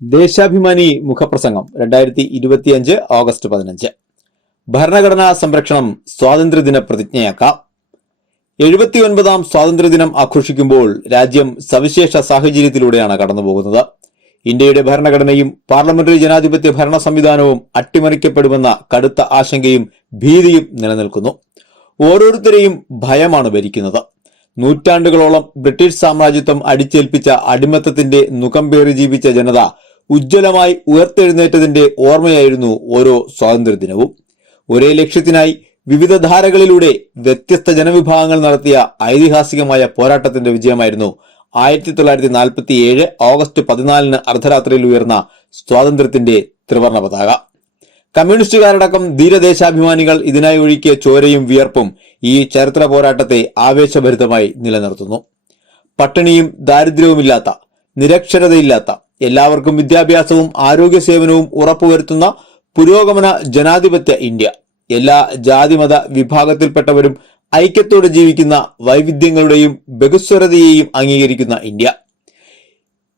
ദേശാഭിമാനി മുഖപ്രസംഗം രണ്ടായിരത്തി ഇരുപത്തിയഞ്ച് ഓഗസ്റ്റ് പതിനഞ്ച്. ഭരണഘടനാ സംരക്ഷണം സ്വാതന്ത്ര്യദിന പ്രതിജ്ഞയാക്കാം. എഴുപത്തിയൊൻപതാം സ്വാതന്ത്ര്യദിനം ആഘോഷിക്കുമ്പോൾ രാജ്യം സവിശേഷ സാഹചര്യത്തിലൂടെയാണ് കടന്നുപോകുന്നത്. ഇന്ത്യയുടെ ഭരണഘടനയും പാർലമെന്ററി ജനാധിപത്യ ഭരണ സംവിധാനവും അട്ടിമറിക്കപ്പെടുമെന്ന കടുത്ത ആശങ്കയും ഭീതിയും നിലനിൽക്കുന്നു. ഓരോരുത്തരെയും ഭയമാണ് ഭരിക്കുന്നത്. നൂറ്റാണ്ടുകളോളം ബ്രിട്ടീഷ് സാമ്രാജ്യത്വം അടിച്ചേൽപ്പിച്ച അടിമത്തത്തിന്റെ നുഖം പേറി ജീവിച്ച ജനത ഉജ്ജ്വലമായി ഉയർത്തെഴുന്നേറ്റതിന്റെ ഓർമ്മയായിരുന്നു ഓരോ സ്വാതന്ത്ര്യ ദിനവും ഒരേ ലക്ഷ്യത്തിനായി വിവിധ ധാരകളിലൂടെ വ്യത്യസ്ത ജനവിഭാഗങ്ങൾ നടത്തിയ ഐതിഹാസികമായ പോരാട്ടത്തിന്റെ വിജയമായിരുന്നു ആയിരത്തി തൊള്ളായിരത്തി നാൽപ്പത്തി ഏഴ് ഓഗസ്റ്റ് പതിനാലിന് അർദ്ധരാത്രിയിൽ ഉയർന്ന സ്വാതന്ത്ര്യത്തിന്റെ ത്രിവർണ പതാക. കമ്മ്യൂണിസ്റ്റുകാരടക്കം ധീരദേശാഭിമാനികൾ ഇതിനായി ഒഴുക്കിയ ചോരയും വിയർപ്പും ഈ ചരിത്ര പോരാട്ടത്തെ ആവേശഭരിതമായി നിലനിർത്തുന്നു. പട്ടിണിയും ദാരിദ്ര്യവുമില്ലാത്ത നിരക്ഷരതയില്ലാത്ത എല്ലാവർക്കും വിദ്യാഭ്യാസവും ആരോഗ്യ സേവനവും ഉറപ്പുവരുത്തുന്ന പുരോഗമന ജനാധിപത്യ ഇന്ത്യ. എല്ലാ ജാതിമത വിഭാഗത്തിൽപ്പെട്ടവരും ഐക്യത്തോടെ ജീവിക്കുന്ന വൈവിധ്യങ്ങളുടെയും ബഹുസ്വരതയെയും അംഗീകരിക്കുന്ന ഇന്ത്യ.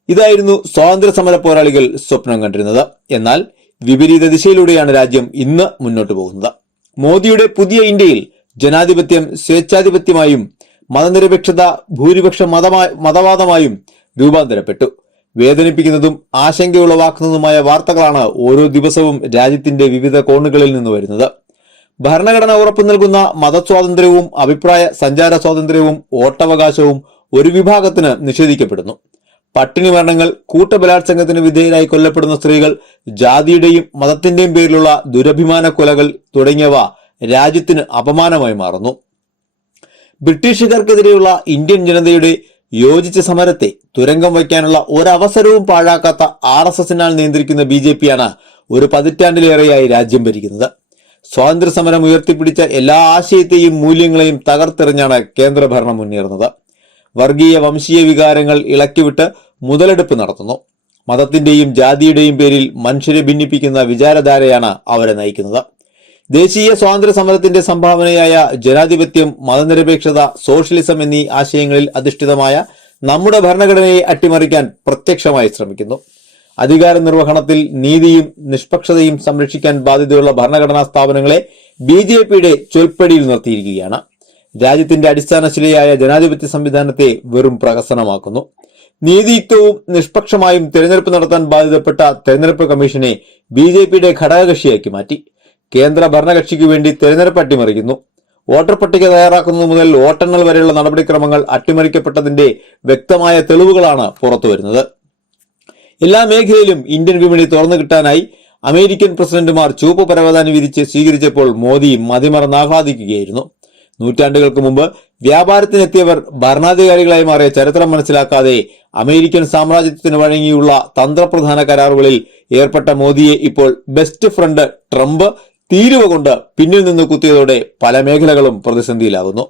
ഇതായിരുന്നു സ്വാതന്ത്ര്യ സമര പോരാളികൾ സ്വപ്നം കണ്ടിരുന്നത്. എന്നാൽ വിപരീത ദിശയിലൂടെയാണ് രാജ്യം ഇന്ന് മുന്നോട്ട് പോകുന്നത്. മോദിയുടെ പുതിയ ഇന്ത്യയിൽ ജനാധിപത്യം സ്വേച്ഛാധിപത്യമായും മതനിരപേക്ഷത ഭൂരിപക്ഷ മതമായ മതവാദമായും രൂപാന്തരപ്പെട്ടു. വേദനിപ്പിക്കുന്നതും ആശങ്കയുളവാക്കുന്നതുമായ വാർത്തകളാണ് ഓരോ ദിവസവും രാജ്യത്തിന്റെ വിവിധ കോണുകളിൽ നിന്ന് വരുന്നത്. ഭരണഘടന ഉറപ്പു നൽകുന്ന മതസ്വാതന്ത്ര്യവും അഭിപ്രായ സഞ്ചാര സ്വാതന്ത്ര്യവും വോട്ടവകാശവും ഒരു വിഭാഗത്തിന് നിഷേധിക്കപ്പെടുന്നു. പട്ടിണി മരണങ്ങൾ കൂട്ടബലാത്സംഗത്തിന് വിധേയരായി കൊല്ലപ്പെടുന്ന സ്ത്രീകൾ ജാതിയുടെയും മതത്തിന്റെയും പേരിലുള്ള ദുരഭിമാന കൊലകൾ തുടങ്ങിയവ രാജ്യത്തിന് അപമാനമായി മാറുന്നു. ബ്രിട്ടീഷുകാർക്കെതിരെയുള്ള ഇന്ത്യൻ ജനതയുടെ യോജിച്ച സമരത്തെ തുരങ്കം വയ്ക്കാനുള്ള ഒരവസരവും പാഴാക്കാത്ത ആർ എസ് എസിനാൽ നിയന്ത്രിക്കുന്ന ബി ജെ പിയാണ് ഒരു പതിറ്റാണ്ടിലേറെയായി രാജ്യം ഭരിക്കുന്നത്. സ്വാതന്ത്ര്യ സമരം ഉയർത്തിപ്പിടിച്ച എല്ലാ ആശയത്തെയും മൂല്യങ്ങളെയും തകർത്തെറിഞ്ഞാണ് കേന്ദ്ര ഭരണം മുന്നേറുന്നത്. വർഗീയ വംശീയ വികാരങ്ങൾ ഇളക്കിവിട്ട് മുതലെടുപ്പ് നടത്തുന്നു. മതത്തിന്റെയും ജാതിയുടെയും പേരിൽ മനുഷ്യരെ ഭിന്നിപ്പിക്കുന്ന വിചാരധാരയാണ് അവരെ നയിക്കുന്നത്. ദേശീയ സ്വാതന്ത്ര്യ സമരത്തിന്റെ സംഭാവനയായ ജനാധിപത്യം മതനിരപേക്ഷത സോഷ്യലിസം എന്നീ ആശയങ്ങളിൽ അധിഷ്ഠിതമായ നമ്മുടെ ഭരണഘടനയെ അട്ടിമറിക്കാൻ പ്രത്യക്ഷമായി ശ്രമിക്കുന്നു. അധികാര നിർവഹണത്തിൽ നീതിയും നിഷ്പക്ഷതയും സംരക്ഷിക്കാൻ ബാധ്യതയുള്ള ഭരണഘടനാ സ്ഥാപനങ്ങളെ ബി ജെ പിയുടെ ചൊൽപ്പടിയിൽ നിർത്തിയിരിക്കുകയാണ്. രാജ്യത്തിന്റെ അടിസ്ഥാന ശിലയായ ജനാധിപത്യ സംവിധാനത്തെ വെറും പ്രഹസനമാക്കുന്നു. നീതിയുക്തവും നിഷ്പക്ഷമായും തെരഞ്ഞെടുപ്പ് നടത്താൻ ബാധ്യതപ്പെട്ട തെരഞ്ഞെടുപ്പ് കമ്മീഷനെ ബി ജെ പിയുടെ ഘടകകക്ഷിയാക്കി മാറ്റി. കേന്ദ്ര ഭരണകക്ഷിക്ക് വേണ്ടി തെരഞ്ഞെടുപ്പ് അട്ടിമറിക്കുന്നു. വോട്ടർ പട്ടിക തയ്യാറാക്കുന്നത് മുതൽ വോട്ടെണ്ണൽ വരെയുള്ള നടപടിക്രമങ്ങൾ അട്ടിമറിക്കപ്പെട്ടതിന്റെ വ്യക്തമായ തെളിവുകളാണ് പുറത്തുവരുന്നത്. എല്ലാ മേഖലയിലും ഇന്ത്യൻ വിപണി തുറന്നു കിട്ടാനായി അമേരിക്കൻ പ്രസിഡന്റുമാർ ചുവപ്പ് പരവതാനി വിരിച്ച് സ്വീകരിച്ചപ്പോൾ മോദി മതിമറന്ന് ആഹ്ലാദിക്കുകയായിരുന്നു. നൂറ്റാണ്ടുകൾക്ക് മുമ്പ് വ്യാപാരത്തിനെത്തിയവർ ഭരണാധികാരികളായി മാറിയ ചരിത്രം മനസ്സിലാക്കാതെ അമേരിക്കൻ സാമ്രാജ്യത്തിന് വഴങ്ങിയുള്ള തന്ത്രപ്രധാന കരാറുകളിൽ ഏർപ്പെട്ട മോദിയെ ഇപ്പോൾ ബെസ്റ്റ് ഫ്രണ്ട് ട്രംപ് തീരുവ കൊണ്ട് പിന്നിൽ നിന്ന് കുത്തിയതോടെ പല മേഖലകളും പ്രതിസന്ധിയിലാകുന്നു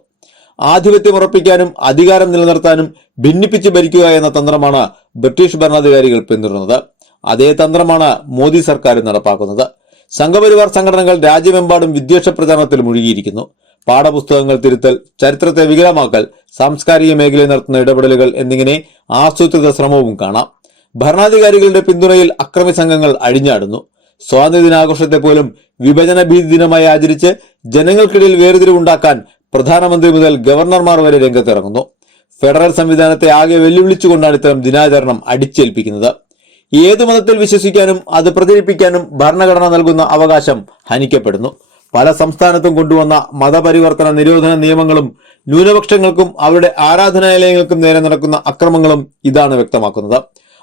ആധിപത്യം ഉറപ്പിക്കാനും അധികാരം നിലനിർത്താനും ഭിന്നിപ്പിച്ച് ഭരിക്കുക എന്ന തന്ത്രമാണ് ബ്രിട്ടീഷ് ഭരണാധികാരികൾ പിന്തുടരുന്നത് അതേ തന്ത്രമാണ് മോദി സർക്കാർ നടപ്പാക്കുന്നത്. സംഘപരിവാർ സംഘടനകൾ രാജ്യമെമ്പാടും വിദ്വേഷ പ്രചാരണത്തിൽ മുഴുകിയിരിക്കുന്നു. പാഠപുസ്തകങ്ങൾ തിരുത്തൽ ചരിത്രത്തെ വികലമാക്കൽ സാംസ്കാരിക മേഖലയിൽ നടത്തുന്ന ഇടപെടലുകൾ എന്നിങ്ങനെ ആസൂത്രിത ശ്രമവും കാണാം. ഭരണാധികാരികളുടെ പിന്തുണയിൽ അക്രമി സംഘങ്ങൾ അഴിഞ്ഞാടുന്നു. സ്വാതന്ത്ര്യദിനാഘോഷത്തെ പോലും വിഭജന ഭീതി ദിനമായി ആചരിച്ച് ജനങ്ങൾക്കിടയിൽ വേർതിരിവുണ്ടാക്കാൻ പ്രധാനമന്ത്രി മുതൽ ഗവർണർമാർ വരെ രംഗത്തിറങ്ങുന്നു. ഫെഡറൽ സംവിധാനത്തെ ആകെ വെല്ലുവിളിച്ചുകൊണ്ടാണ് ഇത്തരം ദിനാചരണം അടിച്ചേൽപ്പിക്കുന്നത്. ഏതു മതത്തിൽ വിശ്വസിക്കാനും അത് പ്രചരിപ്പിക്കാനും ഭരണഘടന നൽകുന്ന അവകാശം ഹനിക്കപ്പെടുന്നു. പല സംസ്ഥാനത്തും കൊണ്ടുവന്ന മതപരിവർത്തന നിരോധന നിയമങ്ങളും ന്യൂനപക്ഷങ്ങൾക്കും അവരുടെ ആരാധനാലയങ്ങൾക്കും നേരെ നടക്കുന്ന അക്രമങ്ങളും ഇതാണ് വ്യക്തമാക്കുന്നത്.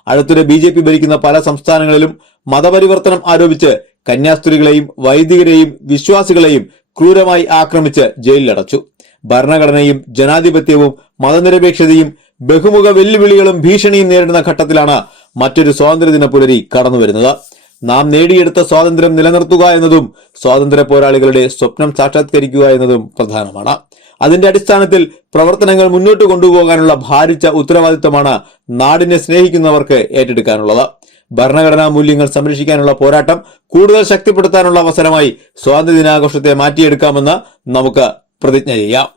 അടുത്തിടെ ബി ജെ പി ഭരിക്കുന്ന പല സംസ്ഥാനങ്ങളിലും മതപരിവർത്തനം ആരോപിച്ച് കന്യാസ്ത്രീകളെയും വൈദികരെയും വിശ്വാസികളെയും ക്രൂരമായി ആക്രമിച്ച് ജയിലിലടച്ചു. ഭരണഘടനയും ജനാധിപത്യവും മതനിരപേക്ഷതയും ബഹുമുഖ വെല്ലുവിളികളും ഭീഷണിയും നേരിടുന്ന ഘട്ടത്തിലാണ് മറ്റൊരു സ്വാതന്ത്ര്യദിന പുലരി കടന്നുവരുന്നത്. നാം നേടിയെടുത്ത സ്വാതന്ത്ര്യം നിലനിർത്തുക എന്നതും സ്വാതന്ത്ര്യ പോരാളികളുടെ സ്വപ്നം സാക്ഷാത്കരിക്കുക എന്നതും പ്രധാനമാണ്. അതിന്റെ അടിസ്ഥാനത്തിൽ പ്രവർത്തനങ്ങൾ മുന്നോട്ട് കൊണ്ടുപോകാനുള്ള ഭാരിച്ച ഉത്തരവാദിത്തമാണ് നാടിനെ സ്നേഹിക്കുന്നവർക്ക് ഏറ്റെടുക്കാനുള്ളത്. ഭരണഘടനാ മൂല്യങ്ങൾ സംരക്ഷിക്കാനുള്ള പോരാട്ടം കൂടുതൽ ശക്തിപ്പെടുത്താനുള്ള അവസരമായി സ്വാതന്ത്ര്യ ദിനാഘോഷത്തെ മാറ്റിയെടുക്കാമെന്ന് നമുക്ക് പ്രതിജ്ഞ ചെയ്യാം.